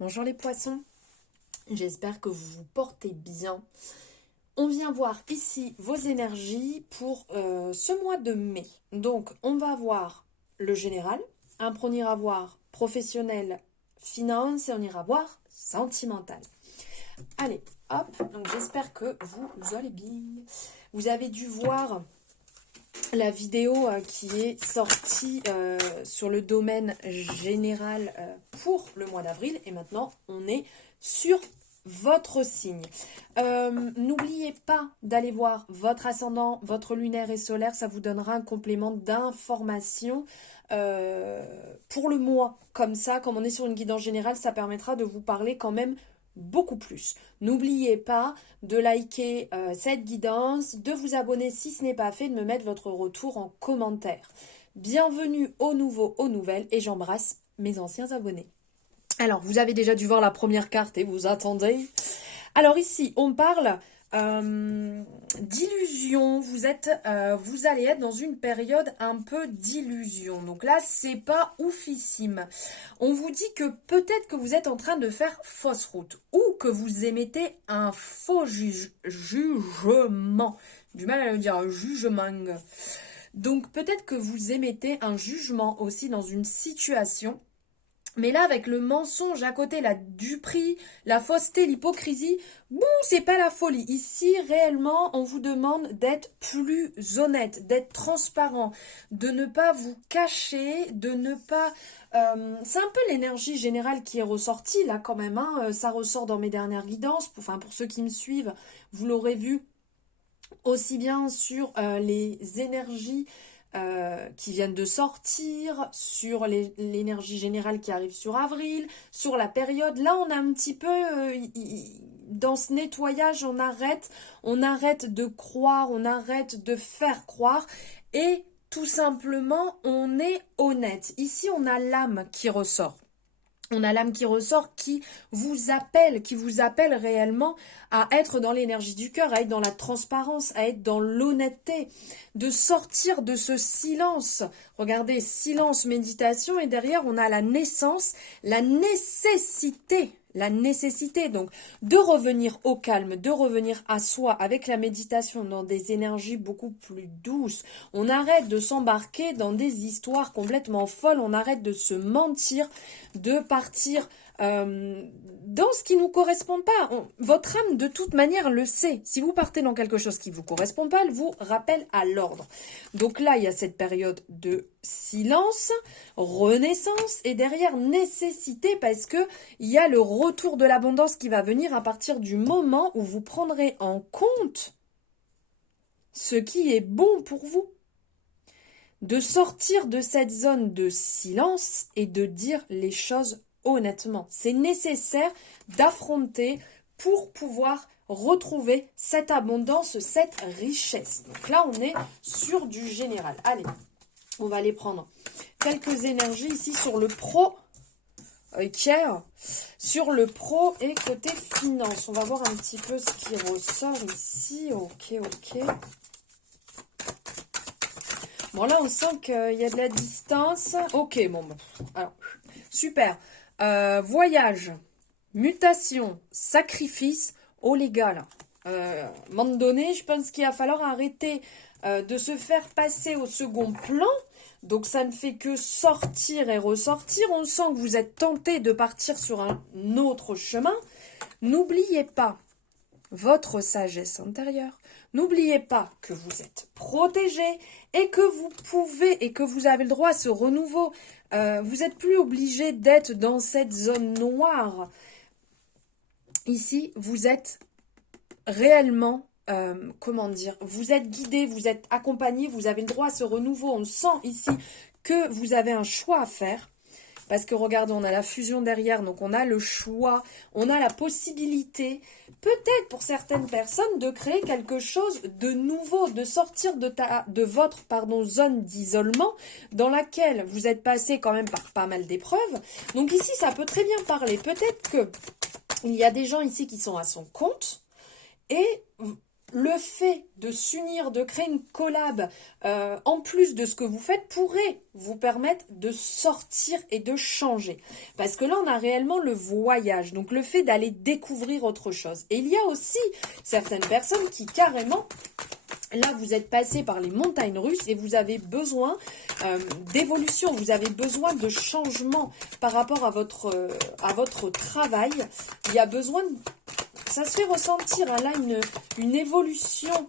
Bonjour les poissons, j'espère que vous vous portez bien. On vient voir ici vos énergies pour ce mois de mai. Donc on va voir le général, après on ira voir professionnel, finance et on ira voir sentimental. Allez, hop, donc j'espère que vous allez bien. Vous avez dû voir la vidéo qui est sortie sur le domaine général pour le mois d'avril. Et maintenant, on est sur votre signe. N'oubliez pas d'aller voir votre ascendant, votre lunaire et solaire. Ça vous donnera un complément d'information pour le mois. Comme ça, comme on est sur une guidance générale, ça permettra de vous parler quand même beaucoup plus. N'oubliez pas de liker cette guidance, de vous abonner si ce n'est pas fait, de me mettre votre retour en commentaire. Bienvenue aux nouveaux, aux nouvelles, et j'embrasse mes anciens abonnés. Alors, vous avez déjà dû voir la première carte et vous attendez. Alors ici, on parle d'illusion. Vous allez être dans une période un peu d'illusion. Donc là, c'est pas oufissime. On vous dit que peut-être que vous êtes en train de faire fausse route ou que vous émettez un faux jugement. Du mal à le dire, jugement. Donc peut-être que vous émettez un jugement aussi dans une situation. Mais là, avec le mensonge à côté, la duperie, la fausseté, l'hypocrisie, c'est pas la folie. Ici, réellement, on vous demande d'être plus honnête, d'être transparent, de ne pas vous cacher, de ne pas... c'est un peu l'énergie générale qui est ressortie, là, quand même. Ça ressort dans mes dernières guidances. Pour ceux qui me suivent, vous l'aurez vu aussi bien sur les énergies qui viennent de sortir, sur l'énergie générale qui arrive sur avril, sur la période. Là, on a un petit peu, dans ce nettoyage, on arrête de croire, on arrête de faire croire et tout simplement, on est honnête. Ici, on a l'âme qui ressort. On a l'âme qui ressort, qui vous appelle réellement à être dans l'énergie du cœur, à être dans la transparence, à être dans l'honnêteté, de sortir de ce silence. Regardez, silence, méditation, et derrière on a la naissance, la nécessité donc de revenir au calme, de revenir à soi avec la méditation dans des énergies beaucoup plus douces. On arrête de s'embarquer dans des histoires complètement folles, on arrête de se mentir, de partir dans ce qui ne nous correspond pas. Votre âme, de toute manière, le sait. Si vous partez dans quelque chose qui ne vous correspond pas, elle vous rappelle à l'ordre. Donc là, il y a cette période de silence, renaissance, et derrière nécessité, parce que il y a le retour de l'abondance qui va venir à partir du moment où vous prendrez en compte ce qui est bon pour vous. De sortir de cette zone de silence et de dire les choses honnêtement. C'est nécessaire d'affronter pour pouvoir retrouver cette abondance, cette richesse. Donc là, on est sur du général. Allez, on va aller prendre quelques énergies ici sur le pro. Sur le pro et côté finance. On va voir un petit peu ce qui ressort ici. Ok. Bon, là, on sent qu'il y a de la distance. Ok, bon, alors, super. Voyage, mutation, sacrifice. Oh, les gars, là. À un moment donné, je pense qu'il va falloir arrêter de se faire passer au second plan. Donc, ça ne fait que sortir et ressortir. On sent que vous êtes tenté de partir sur un autre chemin. N'oubliez pas votre sagesse intérieure. N'oubliez pas que vous êtes protégé et que vous pouvez et que vous avez le droit à ce renouveau. Vous n'êtes plus obligé d'être dans cette zone noire. Ici, vous êtes réellement, vous êtes guidé, vous êtes accompagné, vous avez le droit à ce renouveau. On sent ici que vous avez un choix à faire. Parce que regardez, on a la fusion derrière, donc on a le choix, on a la possibilité, peut-être pour certaines personnes, de créer quelque chose de nouveau, de sortir de votre zone d'isolement dans laquelle vous êtes passé quand même par pas mal d'épreuves. Donc ici, ça peut très bien parler. Peut-être que il y a des gens ici qui sont à son compte et le fait de s'unir, de créer une collab, en plus de ce que vous faites, pourrait vous permettre de sortir et de changer. Parce que là, on a réellement le voyage, donc le fait d'aller découvrir autre chose. Et il y a aussi certaines personnes qui carrément... Là, vous êtes passé par les montagnes russes et vous avez besoin d'évolution, vous avez besoin de changement par rapport à votre travail. Il y a besoin, ça se fait ressentir, hein, là, une évolution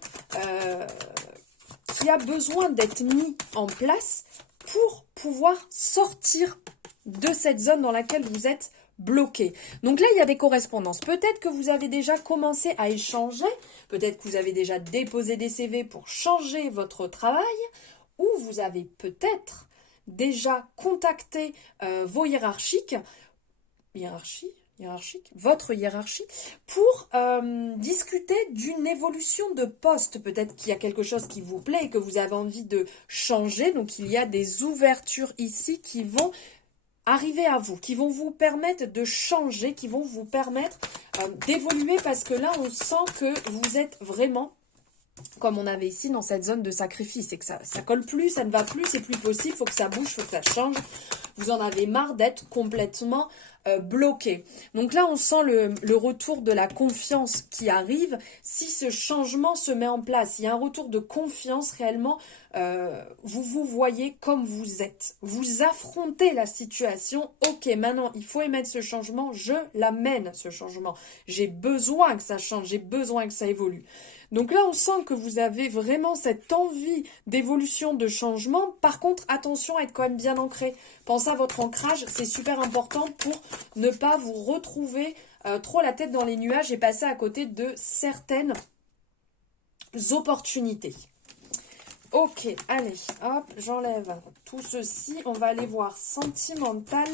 qui a besoin d'être mise en place pour pouvoir sortir de cette zone dans laquelle vous êtes bloqué. Donc là, il y a des correspondances. Peut-être que vous avez déjà commencé à échanger, peut-être que vous avez déjà déposé des CV pour changer votre travail, ou vous avez peut-être déjà contacté vos hiérarchiques, votre hiérarchie, pour discuter d'une évolution de poste. Peut-être qu'il y a quelque chose qui vous plaît et que vous avez envie de changer. Donc il y a des ouvertures ici qui vont arriver à vous, qui vont vous permettre de changer, qui vont vous permettre d'évoluer, parce que là, on sent que vous êtes vraiment, comme on avait ici, dans cette zone de sacrifice, et que ça colle plus, ça ne va plus, c'est plus possible, il faut que ça bouge, il faut que ça change. Vous en avez marre d'être complètement bloqué. Donc là, on sent le retour de la confiance qui arrive. Si ce changement se met en place, il y a un retour de confiance réellement. Vous vous voyez comme vous êtes. Vous affrontez la situation. Ok, maintenant, il faut émettre ce changement. Je l'amène, ce changement. J'ai besoin que ça change. J'ai besoin que ça évolue. Donc là, on sent que vous avez vraiment cette envie d'évolution, de changement. Par contre, attention à être quand même bien ancré. Pensez à votre ancrage, c'est super important pour ne pas vous retrouver trop la tête dans les nuages et passer à côté de certaines opportunités. Ok, allez, hop, j'enlève tout ceci. On va aller voir sentimental.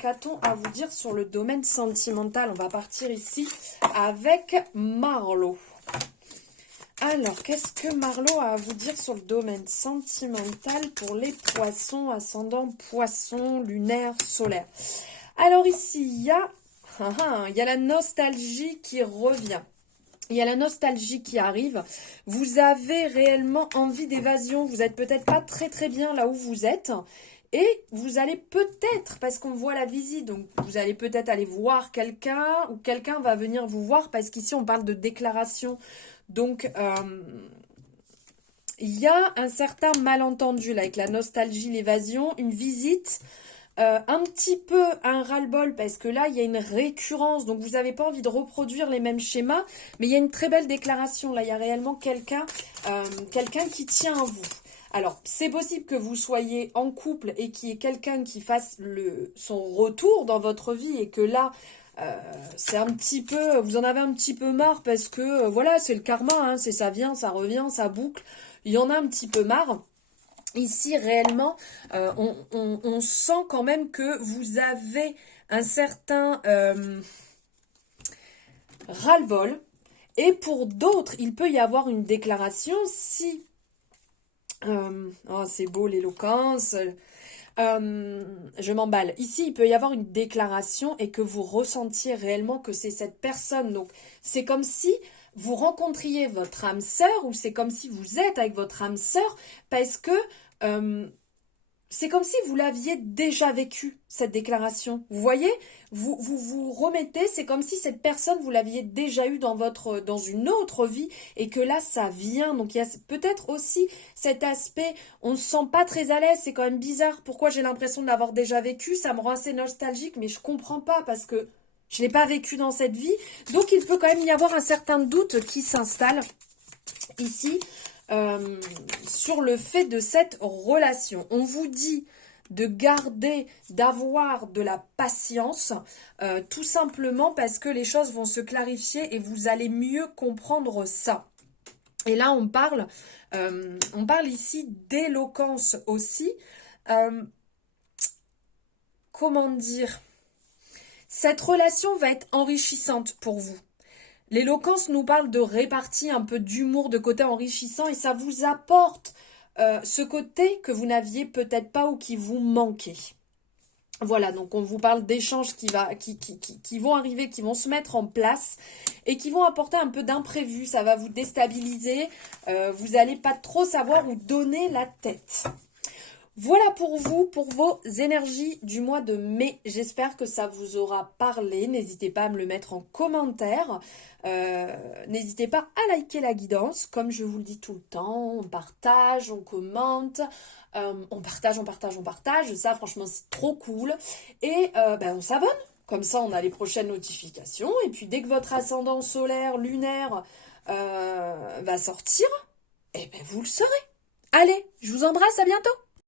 Qu'a-t-on à vous dire sur le domaine sentimental? On va partir ici avec Marlo. Alors, qu'est-ce que Marlo a à vous dire sur le domaine sentimental pour les poissons, ascendant poissons, lunaire, solaire? Alors ici, il y a la nostalgie qui revient. Il y a la nostalgie qui arrive. Vous avez réellement envie d'évasion. Vous n'êtes peut-être pas très très bien là où vous êtes. Et vous allez peut-être, parce qu'on voit la visite, donc vous allez peut-être aller voir quelqu'un, ou quelqu'un va venir vous voir, parce qu'ici on parle de déclaration. Donc, il y a un certain malentendu là, avec la nostalgie, l'évasion, une visite, un petit peu un ras-le-bol, parce que là, il y a une récurrence, donc vous n'avez pas envie de reproduire les mêmes schémas, mais il y a une très belle déclaration, là, il y a réellement quelqu'un qui tient à vous. Alors, c'est possible que vous soyez en couple et qu'il y ait quelqu'un qui fasse son retour dans votre vie, et que là, c'est un petit peu, vous en avez un petit peu marre, parce que voilà, c'est le karma, hein, c'est ça vient, ça revient, ça boucle. Il y en a un petit peu marre. Ici, réellement, on sent quand même que vous avez un certain ras-le-bol. Et pour d'autres, il peut y avoir une déclaration si... oh, c'est beau l'éloquence. Je m'emballe. Ici, il peut y avoir une déclaration et que vous ressentiez réellement que c'est cette personne. Donc, c'est comme si vous rencontriez votre âme sœur, ou c'est comme si vous êtes avec votre âme sœur, parce que c'est comme si vous l'aviez déjà vécu, cette déclaration. Vous voyez, vous remettez, c'est comme si cette personne, vous l'aviez déjà eue dans une autre vie, et que là, ça vient. Donc, il y a peut-être aussi cet aspect, on ne se sent pas très à l'aise, c'est quand même bizarre. Pourquoi j'ai l'impression de l'avoir déjà vécu? Ça me rend assez nostalgique, mais je comprends pas, parce que je ne l'ai pas vécu dans cette vie. Donc, il peut quand même y avoir un certain doute qui s'installe ici. Sur le fait de cette relation. On vous dit de garder, d'avoir de la patience, tout simplement parce que les choses vont se clarifier et vous allez mieux comprendre ça. Et là, on parle ici d'éloquence aussi. Comment dire? Cette relation va être enrichissante pour vous. L'éloquence nous parle de répartie, un peu d'humour, de côté enrichissant, et ça vous apporte ce côté que vous n'aviez peut-être pas ou qui vous manquait. Voilà, donc on vous parle d'échanges qui vont arriver, qui vont se mettre en place et qui vont apporter un peu d'imprévu. Ça va vous déstabiliser. Vous n'allez pas trop savoir où donner la tête. Voilà pour vous, pour vos énergies du mois de mai. J'espère que ça vous aura parlé. N'hésitez pas à me le mettre en commentaire. N'hésitez pas à liker la guidance. Comme je vous le dis tout le temps, on partage, on commente. On partage, on partage, on partage. Ça, franchement, c'est trop cool. Et on s'abonne. Comme ça, on a les prochaines notifications. Et puis, dès que votre ascendant solaire, lunaire va sortir, eh ben, vous le saurez. Allez, je vous embrasse, à bientôt.